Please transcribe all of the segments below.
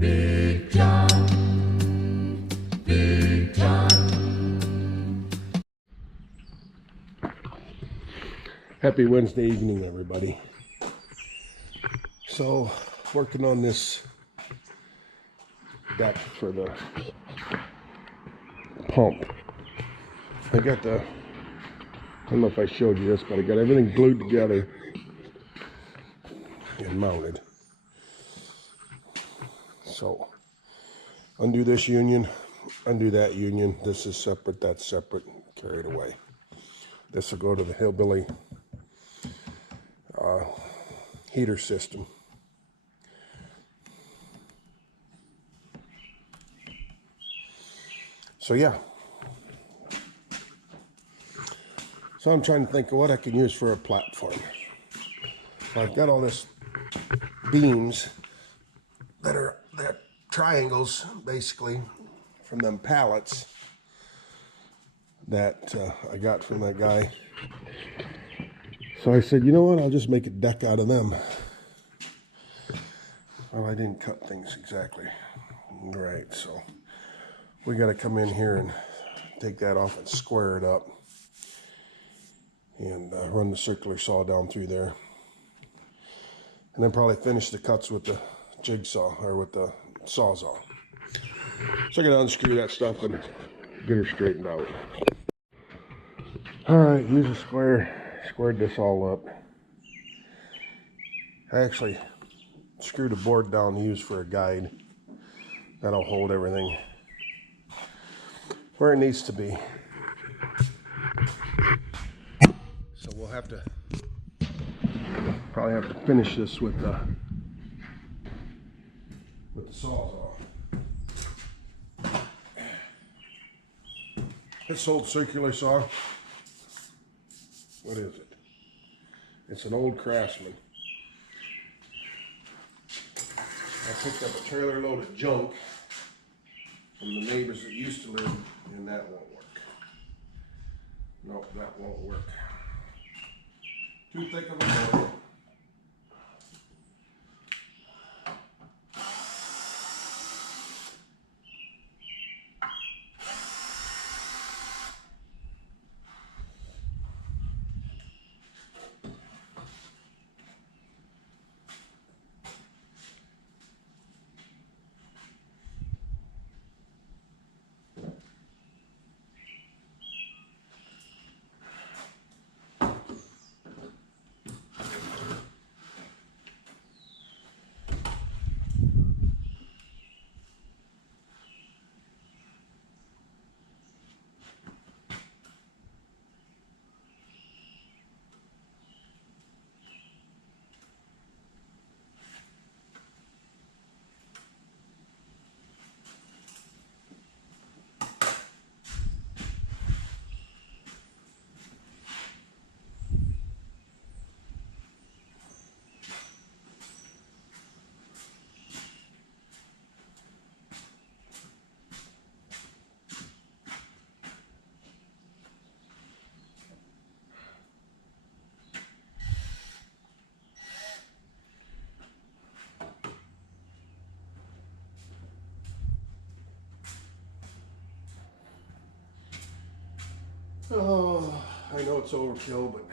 Big John, Big John. Happy Wednesday evening, everybody. So, working on this deck for the pump. I got I don't know if I showed you this, but I got everything glued together and mounted. So, undo this union, undo that union. This is separate, that's separate, carry it away. This will go to the Hillbilly heater system. So yeah. So I'm trying to think of what I can use for a platform. I've got all this beams that triangles, basically, from them pallets that I got from that guy. So I said, you know what, I'll just make a deck out of them. Well, I didn't cut things exactly right, so we got to come in here and take that off and square it up and run the circular saw down through there, and then probably finish the cuts with the jigsaw or with the sawzall. So I gotta unscrew that stuff and get her straightened out. All right, use a square, squared this all up. I actually screwed a board down to use for a guide. That'll hold everything where it needs to be. So we'll have to probably have to finish this with the sawzall. This old circular saw, what is it? It's an old Craftsman. I picked up a trailer load of junk from the neighbors that used to live, and that won't work. Nope, that won't work. Too thick of a board. Oh, I know it's overkill, but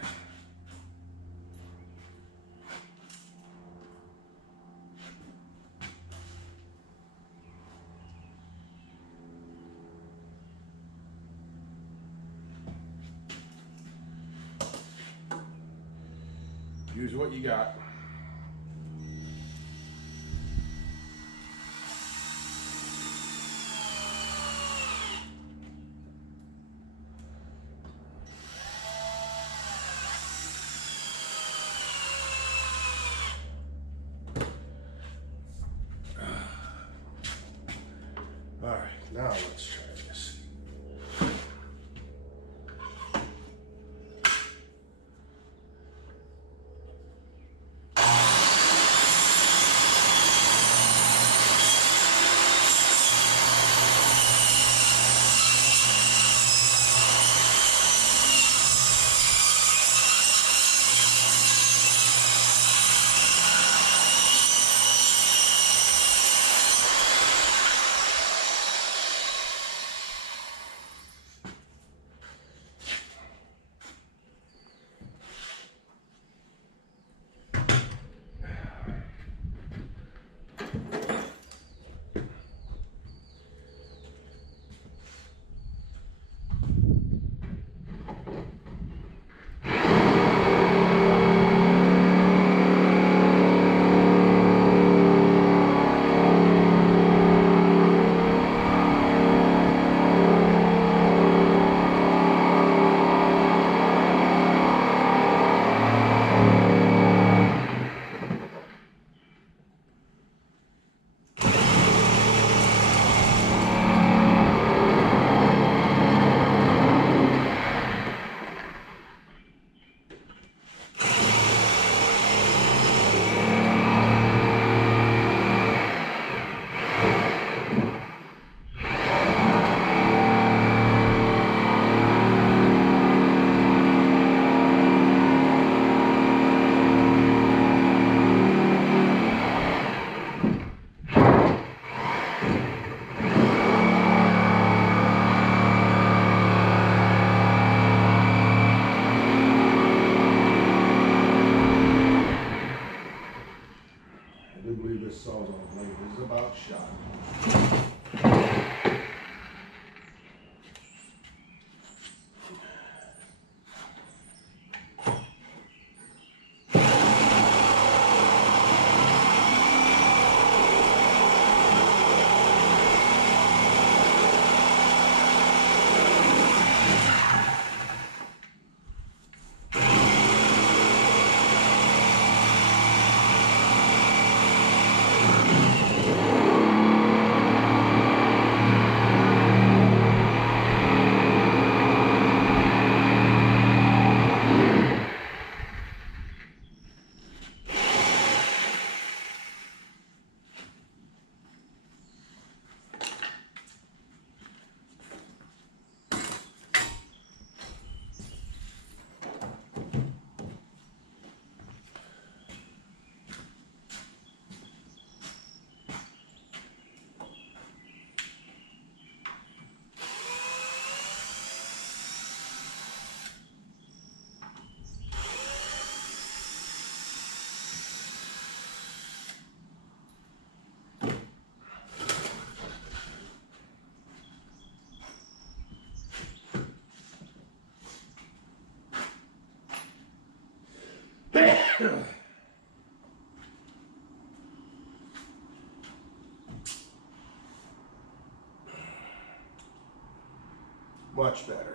use what you got. All right, now let's try this. is about shot. Much better.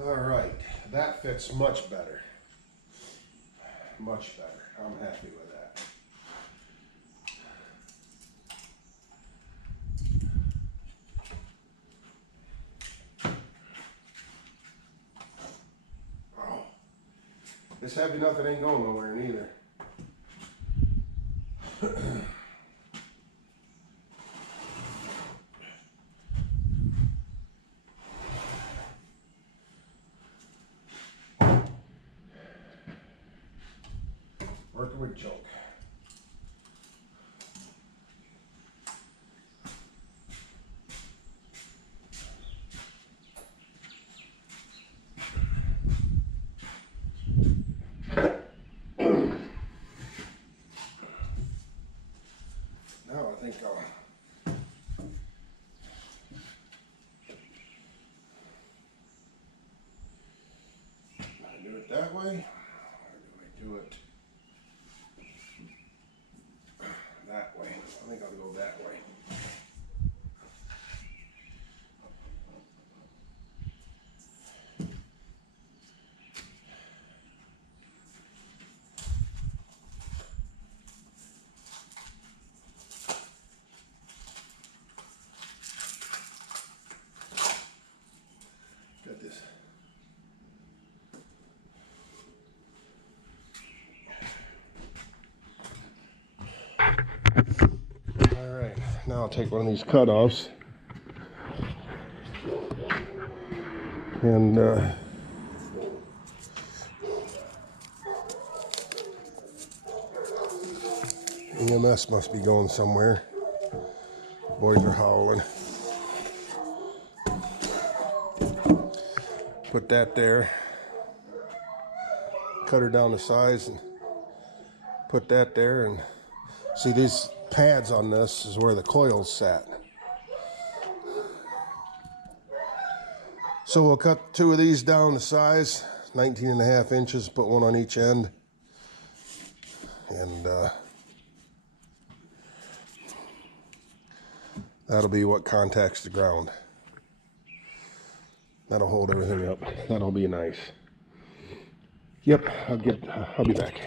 All right, that fits much better. Much better. I'm happy with that. Oh, this heavy nothing ain't going nowhere neither. Working with choke. Now I think I'll do it that way, or do I do it that way? I think I'll go that way. Got this. All right, now I'll take one of these cutoffs and EMS must be going somewhere. Boys are howling. Put that there. Cut her down to size and put that there. And see, these pads on this is where the coil's sat. So we'll cut two of these down to size. 19.5 inches, put one on each end. And that'll be what contacts the ground. That'll hold everything up. That'll be nice. Yep, I'll be back.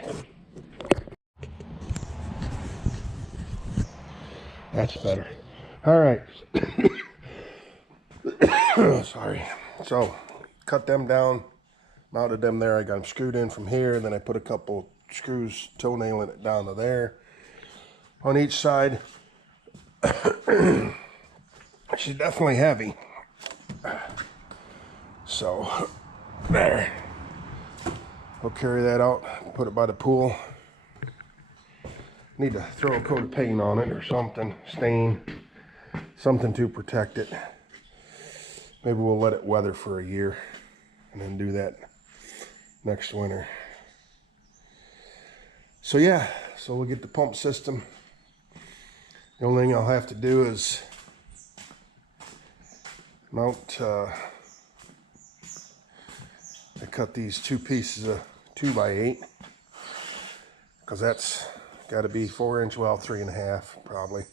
That's better. All right. Sorry. So, cut them down, mounted them there. I got them screwed in from here. Then I put a couple screws, toenailing it down to there. On each side. She's definitely heavy. So, there. We'll carry that out, put it by the pool. Need to throw a coat of paint on it or something, stain, something to protect it. Maybe we'll let it weather for a year and then do that next winter. So yeah, so we'll get the pump system. The only thing I'll have to do is mount, I cut these two pieces of 2x8 because that's got to be 4-inch, well, 3.5 probably,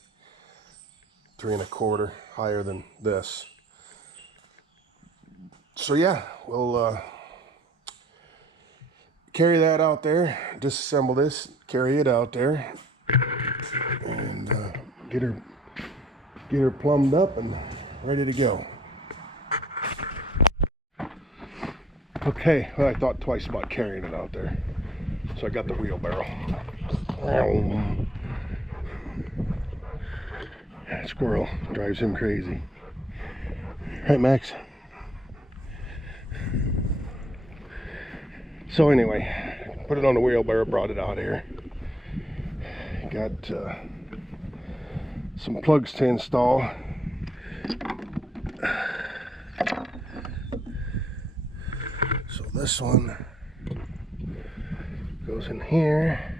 3.25 higher than this. So yeah, we'll carry that out there, disassemble this, carry it out there, and get her plumbed up and ready to go. Okay, well, I thought twice about carrying it out there, so I got the wheelbarrow. That squirrel drives him crazy. Right, Max? So anyway, put it on the wheelbarrow, brought it out here. Got some plugs to install. So this one goes in here.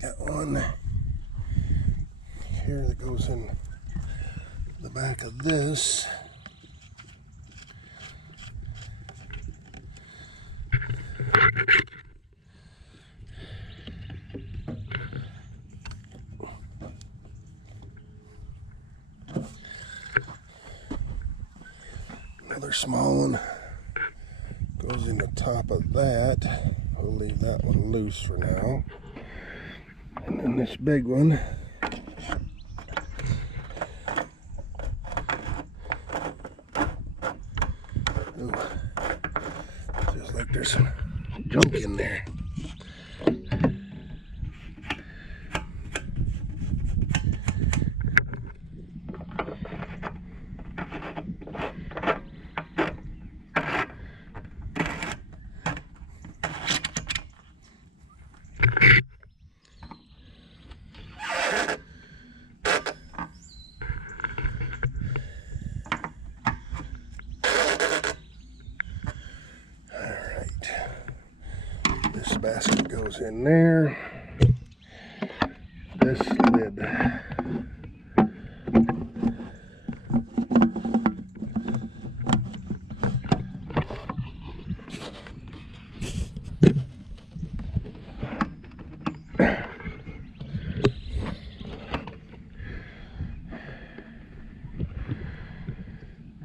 Got one here that goes in the back of this. Another small one goes in the top of that. We'll leave that one loose for now. And then this big one feels like there's some junk in there. This basket goes in there. This lid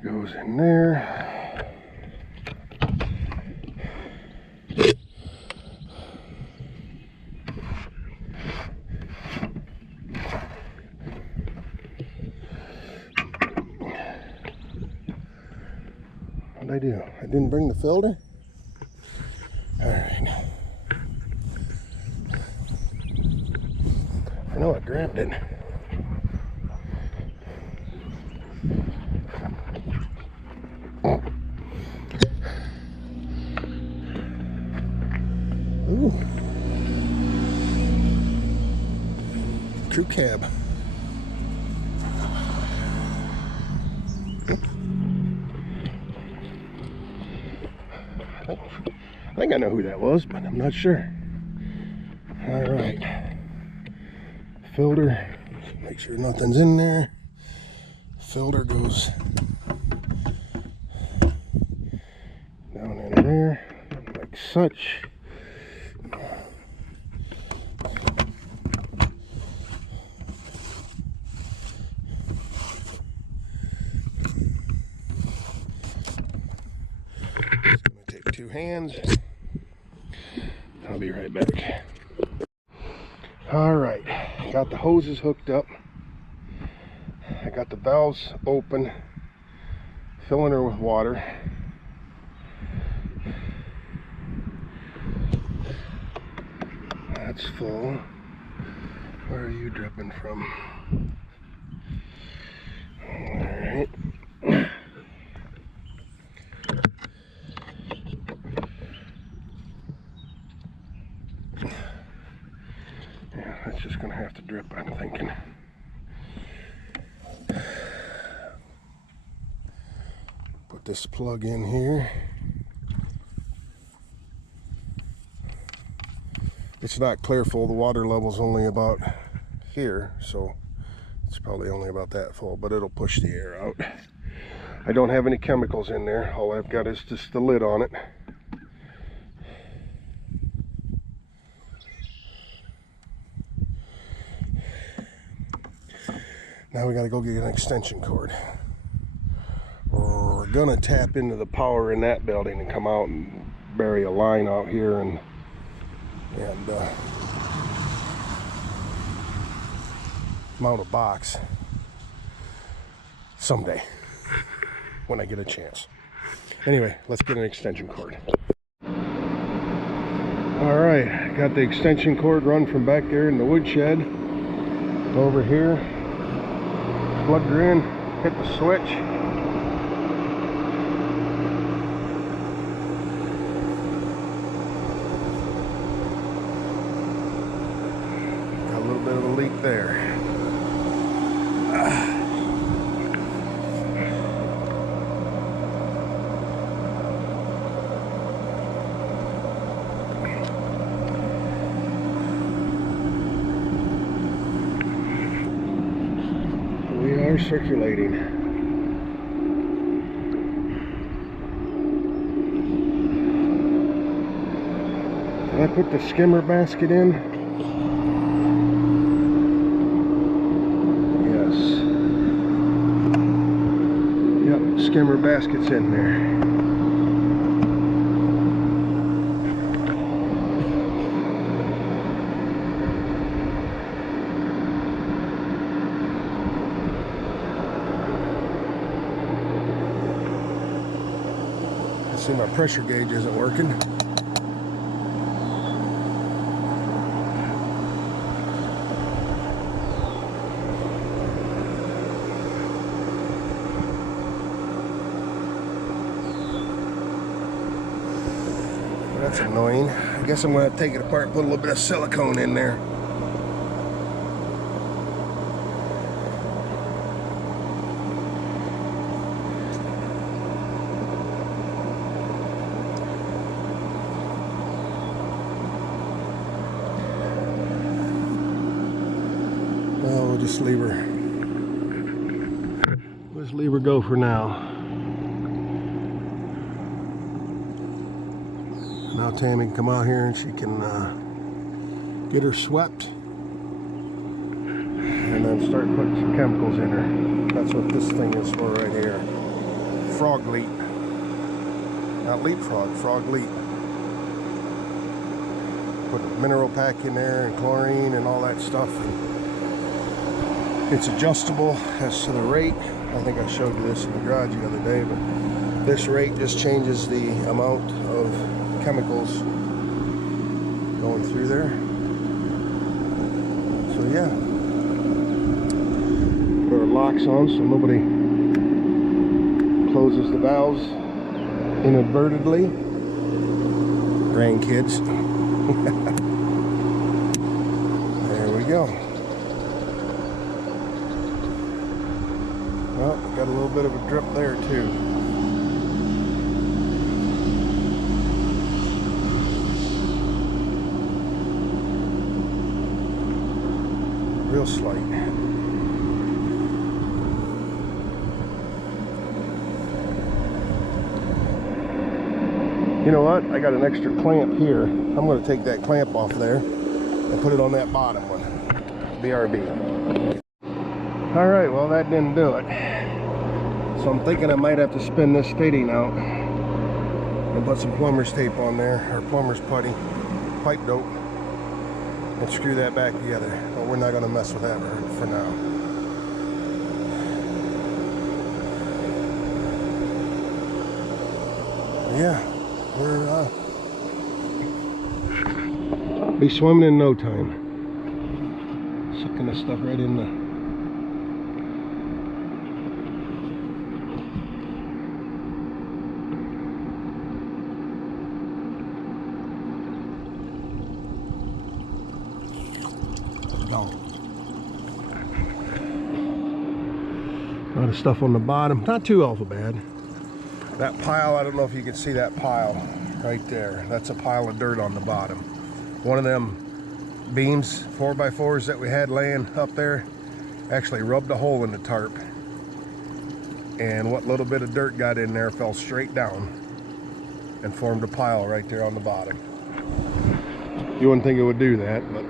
goes in there. What'd I do? I didn't bring the filter? Alright. I know I grabbed it. Ooh. Crew cab. I think I know who that was, but I'm not sure. All right. Filter. Make sure nothing's in there. Filter goes down in there like such. It's going to take 2 hands. I'll be right back. All right, got the hoses hooked up. I got the valves open, filling her with water. That's full. Where are you dripping from? All right. Yeah, that's just gonna have to drip, I'm thinking. Put this plug in here. It's not clear full. The water level's only about here, so it's probably only about that full, but it'll push the air out. I don't have any chemicals in there. All I've got is just the lid on it. Now we got to go get an extension cord. We're gonna tap into the power in that building and come out and bury a line out here and mount a box someday when I get a chance. Anyway, let's get an extension cord. All right, got the extension cord run from back there in the woodshed over here. Plugged her in, hit the switch. Got a little bit of a leak there. Circulating. Did I put the skimmer basket in? Yes. Yep, skimmer basket's in there. See, my pressure gauge isn't working. That's annoying. I guess I'm going to take it apart and put a little bit of silicone in there. We'll just leave her. Let's leave her go for now. Now Tammy can come out here and she can get her swept and then start putting some chemicals in her. That's what this thing is for right here. Frog leap. Not leapfrog, frog leap. Put a mineral pack in there and chlorine and all that stuff. It's adjustable as to the rate. I think I showed you this in the garage the other day, but this rate just changes the amount of chemicals going through there. So yeah, put our locks on so nobody closes the valves inadvertently. Grandkids. There we go. Oh, got a little bit of a drip there too. Real slight. You know what? I got an extra clamp here. I'm going to take that clamp off there and put it on that bottom one. BRB. All right, well that didn't do it. So I'm thinking I might have to spin this fitting out and put some plumber's tape on there, or plumber's putty, pipe dope, and screw that back together. But we're not going to mess with that for now. Yeah, we're be swimming in no time. Sucking this stuff right in the go. A lot of stuff on the bottom, not too awful bad. That pile, I don't know if you can see that pile right there. That's a pile of dirt on the bottom. One of them beams, 4x4s that we had laying up there, actually rubbed a hole in the tarp. And what little bit of dirt got in there fell straight down and formed a pile right there on the bottom. You wouldn't think it would do that, but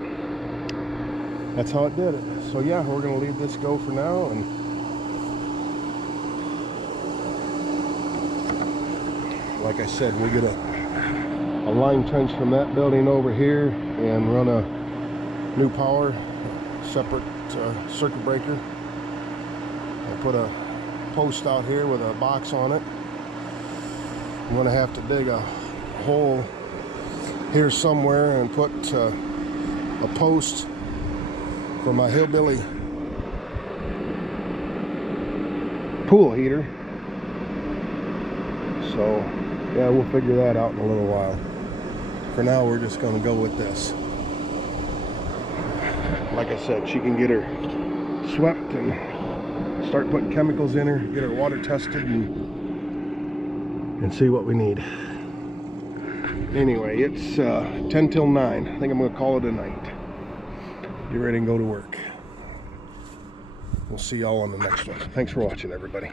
that's how it did it. So yeah, we're gonna leave this go for now, and like I said, we'll get a line trench from that building over here and run a new power, separate circuit breaker. I'll put a post out here with a box on it. I'm gonna have to dig a hole here somewhere and put a post for my hillbilly pool heater. So yeah, we'll figure that out in a little while. For now, we're just going to go with this. Like I said, she can get her swept and start putting chemicals in her, get her water tested, and see what we need. Anyway, it's 10 till 9. I think I'm going to call it a night. Get ready and go to work. We'll see y'all on the next one. Thanks for watching, everybody.